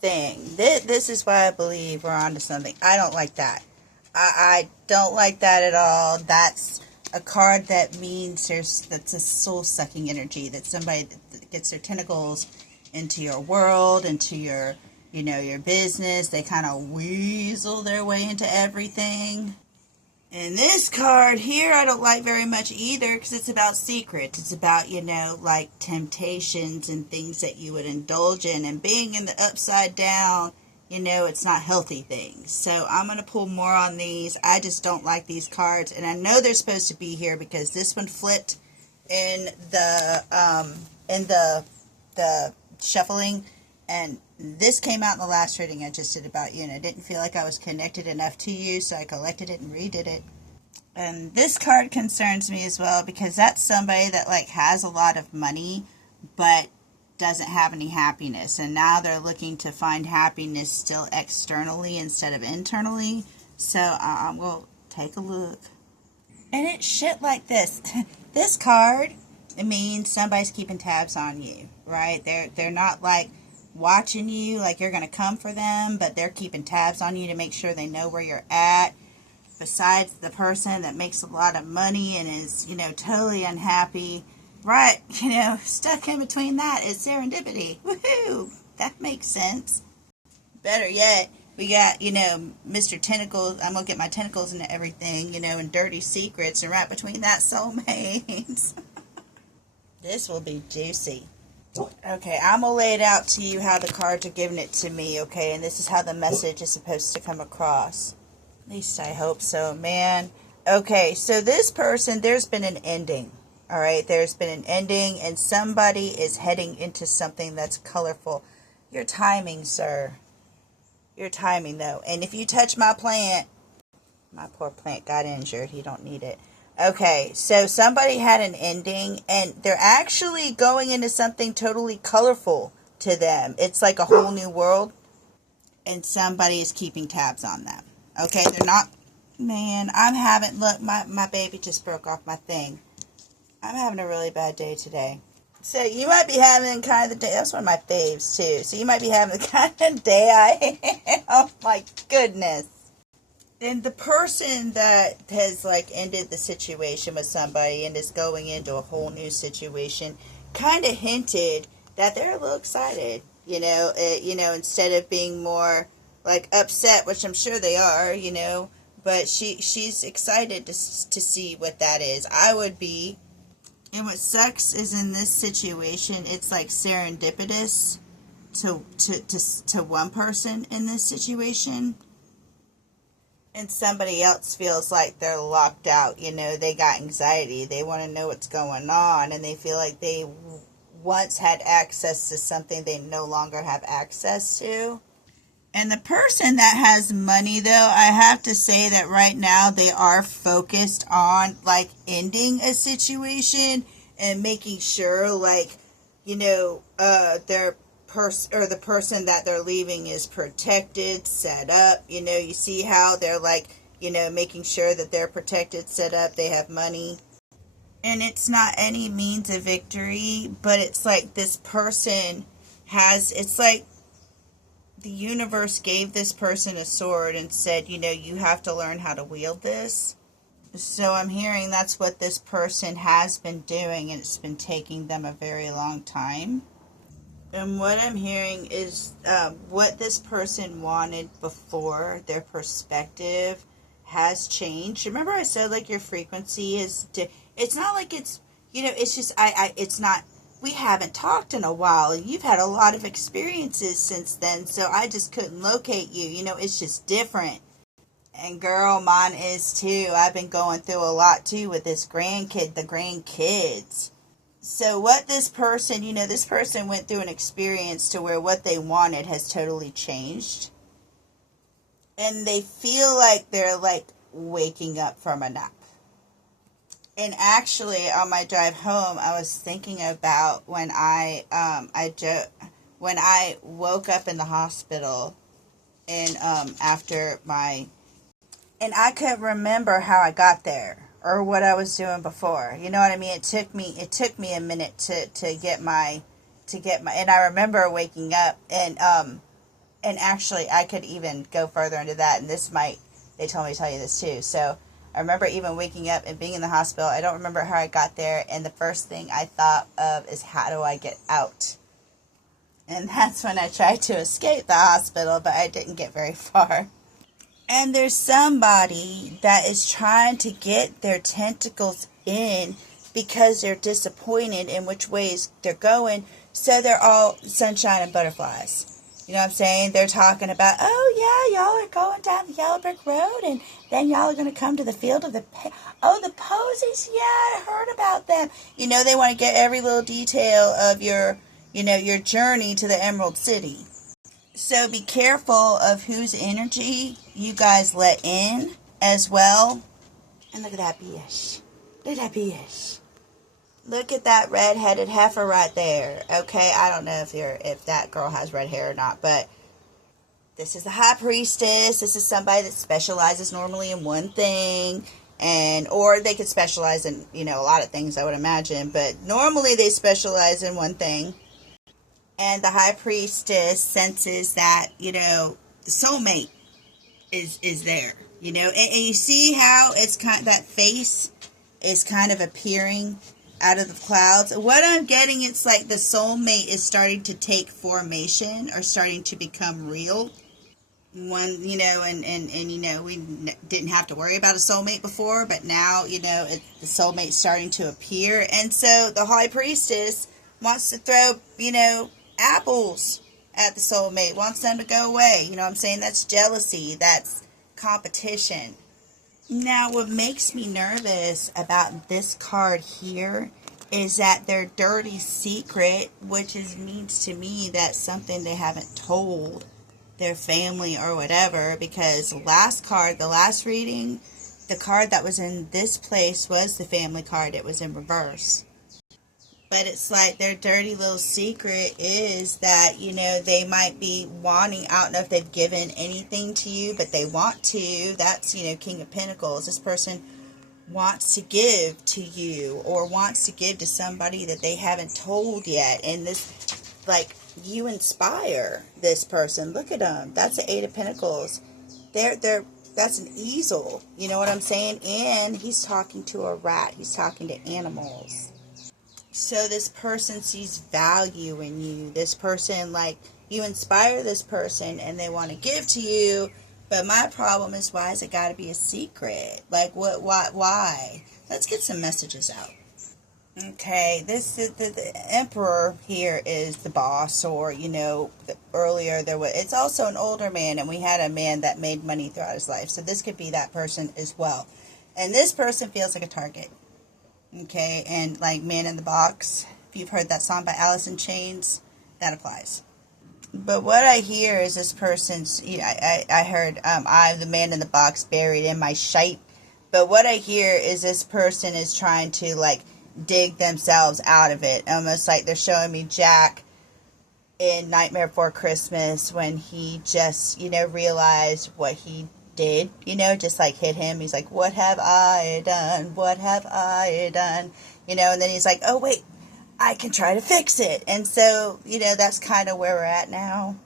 thing. This is why I believe we're onto something. I don't like that. I don't like that at all. That's a card that means that's a soul-sucking energy. That's somebody that gets their tentacles into your world, into your, your business. They kind of weasel their way into everything. And this card here I don't like very much either, because it's about secrets. It's about, like temptations and things that you would indulge in. And being in the upside down, it's not healthy things. So I'm going to pull more on these. I just don't like these cards. And I know they're supposed to be here because this one flipped in the shuffling. And this came out in the last reading I just did about you, and I didn't feel like I was connected enough to you, so I collected it and redid it. And this card concerns me as well, because that's somebody that has a lot of money, but doesn't have any happiness, and now they're looking to find happiness still externally instead of internally. So we'll take a look. And it's shit like this. This card, it means somebody's keeping tabs on you, right? They're not watching you like you're going to come for them, but they're keeping tabs on you to make sure they know where you're at. Besides the person that makes a lot of money and is, totally unhappy, right, stuck in between that is serendipity. Woohoo! That makes sense. Better yet, we got, Mr. Tentacles. I'm going to get my tentacles into everything, and dirty secrets, and right between that, soulmates. This will be juicy. Okay, I'm going to lay it out to you how the cards are giving it to me, okay? And this is how the message is supposed to come across. At least I hope so, man. Okay, so this person, there's been an ending, all right? There's been an ending, and somebody is heading into something that's colorful. Your timing, sir. Your timing, though. And if you touch my plant, my poor plant got injured. He don't need it. Okay, so somebody had an ending, and they're actually going into something totally colorful to them. It's like a whole new world, and somebody is keeping tabs on them. Okay, they're not, man, look, my baby just broke off my thing. I'm having a really bad day today. So you might be having kind of the day, that's one of my faves too. So you might be having the kind of day I am. Oh my goodness. And the person that has ended the situation with somebody and is going into a whole new situation kind of hinted that they're a little excited, instead of being more upset, which I'm sure they are, but she's excited to see what that is. I would be. And what sucks is in this situation, it's serendipitous to one person in this situation. And somebody else feels like they're locked out, they got anxiety, they want to know what's going on, and they feel like they once had access to something they no longer have access to. And the person that has money, though, I have to say that right now they are focused on ending a situation and making sure their the person that they're leaving is protected, set up. You see how they're making sure that they're protected, set up, they have money. And it's not any means of victory, but it's this person has, it's the universe gave this person a sword and said, you have to learn how to wield this. So I'm hearing that's what this person has been doing, and it's been taking them a very long time. And what I'm hearing is what this person wanted before, their perspective has changed. Remember I said your frequency is, it's not it's, it's just, it's not, we haven't talked in a while, and you've had a lot of experiences since then, so I just couldn't locate you. It's just different. And girl, mine is too. I've been going through a lot too with the grandkids. So what this person, this person went through an experience to where what they wanted has totally changed. And they feel like they're waking up from a nap. And actually, on my drive home, I was thinking about when I woke up in the hospital, and and I couldn't remember how I got there or what I was doing before. You know what I mean? It took me a minute to get my, and I remember waking up, and And actually, I could even go further into that, and they told me to tell you this too. So I remember even waking up and being in the hospital. I don't remember how I got there, and the first thing I thought of is, how do I get out? And that's when I tried to escape the hospital, but I didn't get very far. And there's somebody that is trying to get their tentacles in because they're disappointed in which ways they're going. So they're all sunshine and butterflies. You know what I'm saying? They're talking about, oh yeah, y'all are going down the yellow brick road, and then y'all are going to come to the field of the posies. Yeah, I heard about them. You know, they want to get every little detail of your journey to the Emerald City. So be careful of whose energy you guys let in as well. And look at that bitch. Look at that bitch. Look at that red-headed heifer right there. Okay, I don't know if that girl has red hair or not, but this is the high priestess. This is somebody that specializes normally in one thing, or they could specialize in, a lot of things, I would imagine, but normally they specialize in one thing. And the high priestess senses that, the soulmate is there, and you see how it's that face is kind of appearing out of the clouds. What I'm getting, it's like the soulmate is starting to take formation or starting to become real. One, we didn't have to worry about a soulmate before, but now, the soulmate's starting to appear. And so the high priestess wants to throw, apples at the soulmate, wants them to go away. You know what I'm saying? That's jealousy. That's competition. Now, what makes me nervous about this card here is that their dirty secret, which means to me that something they haven't told their family or whatever, because the last reading, the card that was in this place was the family card. It was in reverse. But it's like their dirty little secret is that, they might be wanting, I don't know if they've given anything to you, but they want to. That's, King of Pentacles. This person wants to give to you or wants to give to somebody that they haven't told yet. And this, like, you inspire this person. Look at them. That's the Eight of Pentacles. That's an easel. You know what I'm saying? And he's talking to a rat. He's talking to animals. So this person sees value in you. This person, like, you inspire this person and they want to give to you. But my problem is, why has it got to be a secret? Like, why? Let's get some messages out. Okay, this is the Emperor here is the boss, or, earlier it's also an older man, and we had a man that made money throughout his life. So this could be that person as well. And this person feels like a target. Okay, and like Man in the Box, if you've heard that song by Alice in Chains, that applies. But what I hear is this person's, I heard, I'm the man in the box buried in my shite. But what I hear is this person is trying to, like, dig themselves out of it. Almost like they're showing me Jack in Nightmare Before Christmas when he just, realized what he did, just like hit him. He's like, what have I done? What have I done? And then he's like, oh, wait, I can try to fix it. And so, that's kind of where we're at now.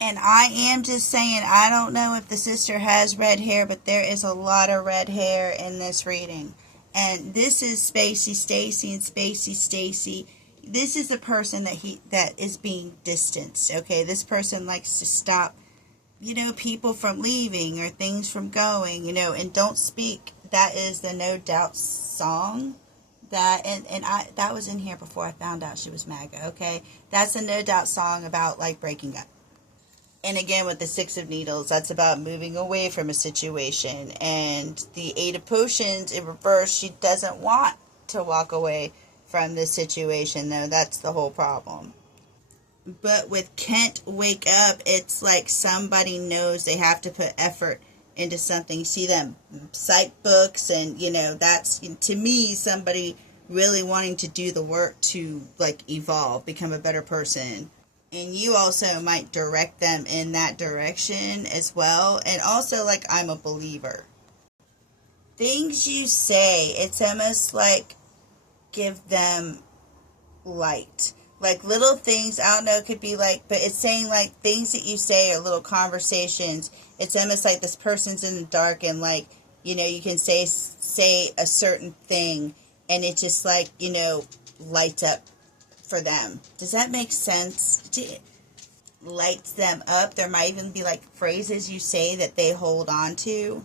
And I am just saying, I don't know if the sister has red hair, but there is a lot of red hair in this reading. And this is Spacey Stacy and Spacey Stacy. This is the person that is being distanced. Okay, this person likes to stop, people from leaving or things from going, and don't speak. That is the No Doubt song. That that was in here before I found out she was MAGA, okay? That's a No Doubt song about, like, breaking up. And again, with the Six of Needles, that's about moving away from a situation. And the Eight of Potions in reverse, she doesn't want to walk away from this situation, though. That's the whole problem. But with Kent Wake Up, it's like somebody knows they have to put effort into something. You see them psych books, and, that's, to me, somebody really wanting to do the work to, like, evolve, become a better person. And you also might direct them in that direction as well. And also, like, I'm a believer. Things you say, it's almost like give them light. like little things. I don't know, it could be like, but it's saying like things that you say are little conversations. It's almost like this person's in the dark, and like, you know, you can say a certain thing, and it just like, you know, lights up for them. Does that make sense? Lights them up. There might even be like phrases you say that they hold on to.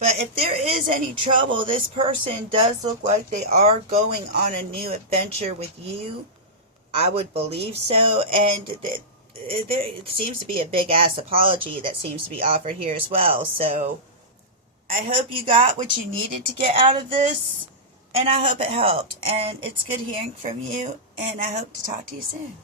But if there is any trouble, this person does look like they are going on a new adventure with you. I would believe so. And there seems to be a big ass apology that seems to be offered here as well. So I hope you got what you needed to get out of this. And I hope it helped. And it's good hearing from you. And I hope to talk to you soon.